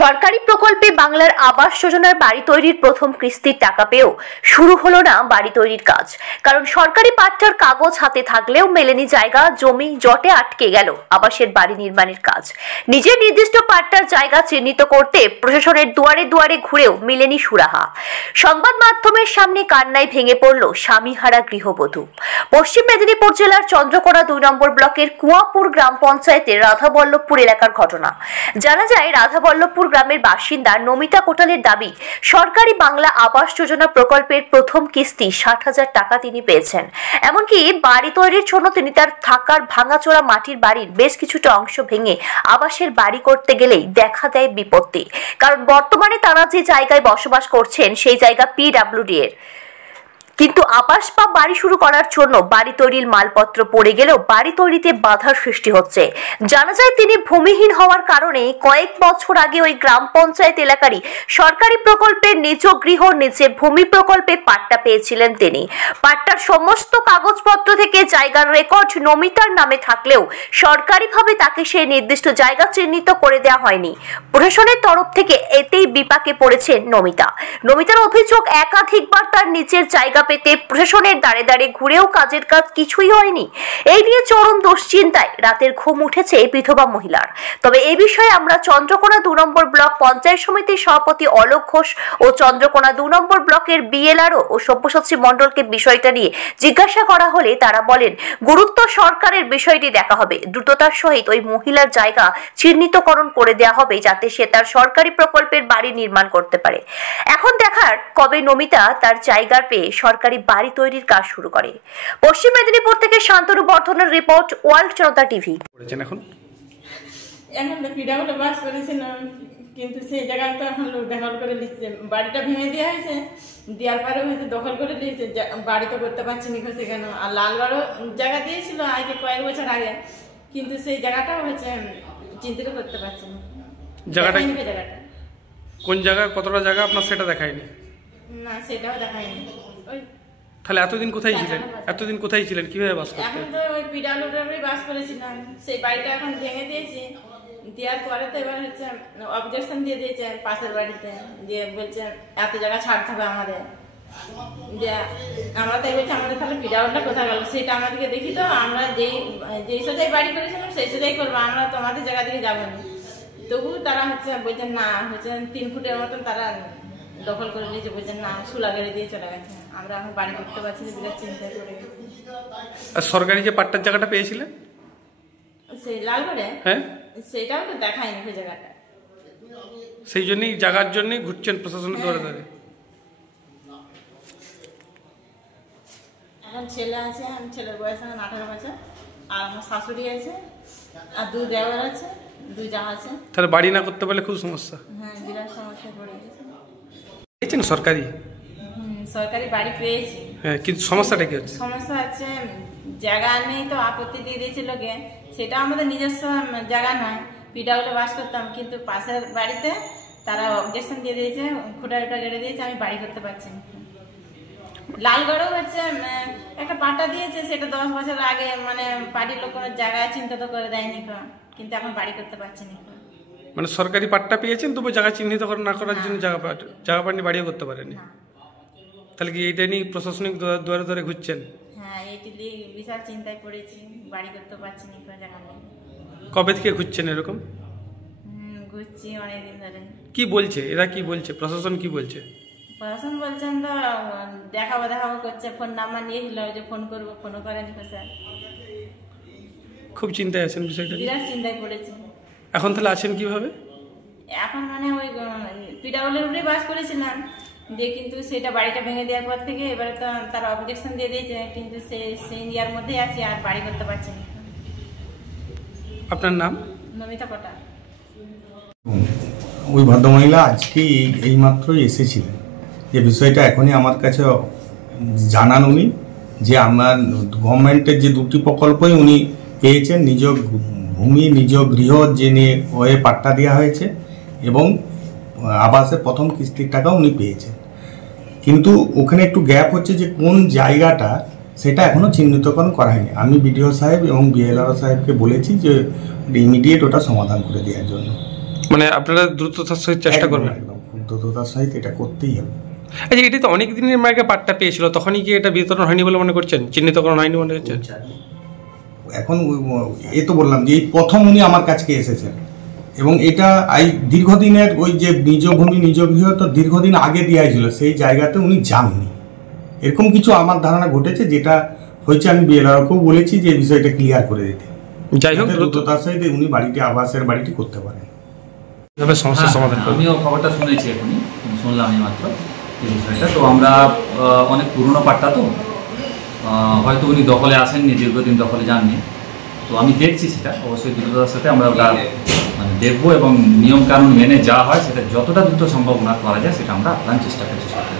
সরকারি প্রকল্পে বাংলার আবাস যোজনার বাড়ি তৈরির প্রথম কিস্তির টাকা পেয়েও শুরু হলো না বাড়ি তৈরির কাজ। কারণ সরকারি পাট্টার কাগজ হাতে থাকলেও মেলেনি জায়গা, জমি জটে আটকে গেল আবাসের বাড়ি নির্মাণের কাজ। নিজের নির্দিষ্ট পাট্টার জায়গা চিহ্নিত করতে প্রশাসনের দুয়ারে দুয়ারে ঘুরেও মিলেনি সুরাহা। সংবাদ মাধ্যমের সামনে কান্নায় ভেঙে পড়ল স্বামীহারা গৃহবধূ। পশ্চিম মেদিনীপুর জেলার চন্দ্রকোনা 2 নম্বর ব্লকের কুয়াপুর গ্রাম পঞ্চায়েতের রাধাবল্লভপুর এলাকার ঘটনা। জানা যায়, রাধাবল্লভপুর গ্রামের বাসিন্দা নমিতা কোটালের দাবি, সরকারি বাংলা আবাস যোজনা প্রকল্পের প্রথম কিস্তি 60,000 টাকা তিনি পেয়েছেন। এমনকি বাড়ি তৈরির জন্য তিনি তার থাকার ভাঙাচোরা মাটির বাড়ির বেশ কিছুটা অংশ ভেঙে আবাসের বাড়ি করতে গেলেই দেখা দেয় বিপত্তি। কারণ বর্তমানে তারা যে জায়গায় বসবাস করছেন সেই জায়গা PWD এর, কিন্তু আবাস বা বাড়ি শুরু করার জন্য বাড়ি তৈরির মালপত্র পড়ে গেলেও বাড়ি তৈরিতে বাধার সৃষ্টি হচ্ছে। জানা যায়, তিনি ভূমিহীন হওয়ার কারণে কয়েক বছর আগে ওই গ্রাম পঞ্চায়েত এলাকারই সরকারি প্রকল্পের নিজ গৃহ নিচে ভূমি প্রকল্পে পাট্টা পেয়েছিলেন তিনি। পাট্টার সমস্ত কাগজপত্র থেকে জায়গার রেকর্ড নমিতার নামে থাকলেও সরকারিভাবে তাকে সেই নির্দিষ্ট জায়গা চিহ্নিত করে দেওয়া হয়নি। প্রশাসনের তরফ থেকে এতেই বিপাকে পড়েছেন নমিতার অভিযোগ, একাধিকবার তার নিচের জায়গা পেতে প্রশাসনের দ্বারে দ্বারে ঘুরেও কাজের কাজ কিছুই হয়নি। এই নিয়ে চরম দুশ্চিন্তায় রাতের ঘুম উঠেছে বিধবা মহিলার। তবে এই বিষয়ে আমরা চন্দ্রকোনা 2 নম্বর ব্লক পঞ্চায়েত সমিতির সভাপতি অলোক ঘোষ ও চন্দ্রকোনা 2 নম্বর ব্লকের BLRO ও সব্যসাচী মণ্ডলকে বিষয়টা নিয়ে জিজ্ঞাসা করা হলে তারা বলেন, গুরুত্ব সরকারের বিষয়টি দেখা হবে, দ্রুততার সহিত ওই মহিলার জায়গা চিহ্নিতকরণ করে দেওয়া হবে যাতে সে তার সরকারি প্রকল্পের বাড়ি নির্মাণ করতে পারে। এখন দেখার কবে নমিতা তার জায়গা পেয়ে সরকারি বাড়ি তৈরির কাজ শুরু করে। পশ্চিম মেদিনীপুর থেকে শান্তনু বর্ধনের রিপোর্ট, ওয়ার্ল্ড জনতা টিভি। এখন পিডাগুলো বাস করেছিল, কিন্তু সেই জায়গায় তো এখন লোক দখল করে নিচ্ছে। বাড়িটা ভেঙে দেওয়া হয়েছে, দেওয়ার পরে হয়েছে দখল করে নিয়েছে, বাড়ি তো করতে পারছি না সেখানে। আর লালগড়ও জায়গা দিয়েছিল আগে কয়েক বছর আগে, কিন্তু সেই জায়গাটাও হচ্ছে চিন্তিত করতে পারছি না। জায়গাটা কোন জায়গা, কতটা জায়গা আপনার সেটা দেখায়নি? না, সেটাও দেখায়নি। তাহলে এতদিন কোথায় ছিলেন? কিভাবে বাস করতেন? এখন তো ওই পিডাব্লিউডি বাস করেছিলাম, সেই বাড়িটা এখন ভেঙে দিয়েছি। দেওয়ার পরে তো এবার হচ্ছে অবজেকশন দিয়ে দিয়েছে পাশের বাড়িতে, দিয়ে বলছে এত জায়গা ছাড়তে হবে আমাদের। যে আমরা তাই বলছি, আমাদের তাহলে পিডাব্লিউডিটা কোথায় গেল সেটা আমাদেরকে দেখি, তো আমরা যেই সোজাই বাড়ি করেছিলাম সেই সোজাই করবো, আমরা তোমাদের জায়গা দিকে যাবো না। তবু তারা হচ্ছে বলছেন না, হচ্ছে 3 ফুটের মতন তারা দখল করে নিয়েছে, বলছেন না, সুলা গেড়ে দিয়ে চলে গেছে। আমরা এখন বাড়ি করতে পারছি না, বিরাট চিন্তায় পড়ে গেছি। আর সরকারি যে পাট্টার জায়গাটা পেয়েছিলেন সেই লালগড়ে, হ্যাঁ, সেটাও তো দেখায়নি সেই জায়গাটা। সেই জন্যই জায়গার জন্যই ঘুরছেন প্রশাসনের ধরে ধরে। এখন ছেলে আছে, আমি ছেলের বয়স এখন 18 বছর, আর আমার শাশুড়ি আছে, আর 2 দেওয়ার আছে, 2 যা আছে। তাহলে বাড়ি না করতে পারলে খুব সমস্যা। হ্যাঁ, বিরাট সমস্যা পড়ে গেছে। পেয়েছেন সরকারি? সরকারি বাড়ি পেয়েছি। হ্যাঁ, কিন্তু সমস্যাটা কি হচ্ছে? সমস্যা হচ্ছে জায়গা নেই, তো আপত্তি দিয়ে দিয়েছিল কে, সেটা আমাদের নিজস্ব জায়গা নয়, পিডাগুলো বাস করতাম, কিন্তু পাশের বাড়িতে তারা অবজেকশন দিয়ে দিয়েছে, খুঁটা গেড়ে দিয়েছে, আমি বাড়ি করতে পারছি না। লালগড়ও হচ্ছে একটা পাট্টা দিয়েছে, সেটা 10 বছর আগে, মানে পার্টির লোক কোনো জায়গায় চিন্তা তো করে দেয়নি, কিন্তু এখন বাড়ি করতে পারছি না। মানে সরকারি পাট্টা পেয়েছেন, তবু জায়গা চিহ্নিত না করার জন্য জায়গা পাননি, বাড়িও করতে পারেনি। তাহলে কি এইটা নিয়ে প্রশাসনিক দুয়ারে দুয়ারে ঘুরছেন? হ্যাঁ, এইটি নিয়ে বিশাল চিন্তায় পড়েছি, বাড়ি করতে পারছি না, কোনো জায়গা নেই। কবে থেকে ঘুরছেন এরকম? ঘুরছি অনেকদিন ধরে। কি বলছে এরা, কি বলছে প্রশাসন, কি বলছে? প্রশাসন বলছেন তো দেখাবো করছে, ফোন নাম্বার নিয়েছিল যে ফোন করবো, ফোনও করেনি স্যার। খুব চিন্তায় আছেন বিষয়টা? বিরাট চিন্তায় পড়েছি। এখন তাহলে আছেন কিভাবে? এখন মানে ওই পিডাব্লিউডি বাস করেছিলাম, দিয়ে কিন্তু সেটা বাড়িটা ভেঙে দেওয়ার পর থেকে এবারে তো তারা অবজেকশন দিয়ে দিয়েছে, কিন্তু সেই ইয়ার মধ্যেই আছি, আর বাড়ি করতে পারছি না। আপনার নাম? নমিতা কোটাল। ওই ভদ্রমহিলা আজকে এইমাত্রই এসেছিলেন, যে বিষয়টা এখনই আমার কাছে জানান উনি, যে আমার গভর্নমেন্টের যে 2টি প্রকল্পই উনি পেয়েছেন, নিজ ভূমি নিজ গৃহ যে নিয়ে ওয়ে পাট্টা দেওয়া হয়েছে, এবং আবাসের প্রথম কিস্তির টাকা উনি পেয়েছেন। কিন্তু ওখানে একটু গ্যাপ হচ্ছে, যে কোন জায়গাটা সেটা এখনও চিহ্নিতকরণ করা হয়নি। আমি BDO সাহেব এবং BLRO সাহেবকে বলেছি যে ইমিডিয়েট ওটা সমাধান করে দেওয়ার জন্য। মানে আপনারা দ্রুততার সহিত চেষ্টা করবেন? একদম খুব দ্রুততার সহিত এটা করতেই হবে। আচ্ছা, এটি তো অনেক দিনের আগে পাট্টা পেয়েছিল, তখনই কি এটা বিতরণ হয়নি বলে মনে করছেন, চিহ্নিতকরণ হয়নি মনে করছেন? এখন এ তো বললাম যে এই প্রথম উনি আমার কাছে এসেছেন, এবং এটা এই দীর্ঘদিনের ওই যে নিজ ভূমি নিজ গৃহ তো দীর্ঘদিন আগে দেওয়া ছিল, সেই জায়গাতে উনি যাননি। এরকম কিছু আমার ধারণা ঘটেছে, যেটা হয়েছে আমি বিএলআরকেও বলেছি যে এই বিষয়টা ক্লিয়ার করে দিতে। যাই হোক, দ্রুততার সহিত উনি বাড়িটি আবাসের বাড়িটি করতে পারেন। সমস্যার সমাধান করবেন। আমিও খবরটা শুনেছি, এখনই শুনলাম এই মাত্র এই বিষয়টা। তো আমরা অনেক পুরনো পাট্টা, তো হয়তো উনি দখলে আসেননি, দীর্ঘদিন দখলে যাননি। তো আমি দেখছি সেটা অবশ্যই দ্রুততার সাথে আমরা ওটা মানে দেখবো, এবং নিয়ম কানুন মেনে যা হয় সেটা যতটা দ্রুত সম্ভব না করা যায় সেটা আমরা আপ্রাণ চেষ্টা করছি সরকার।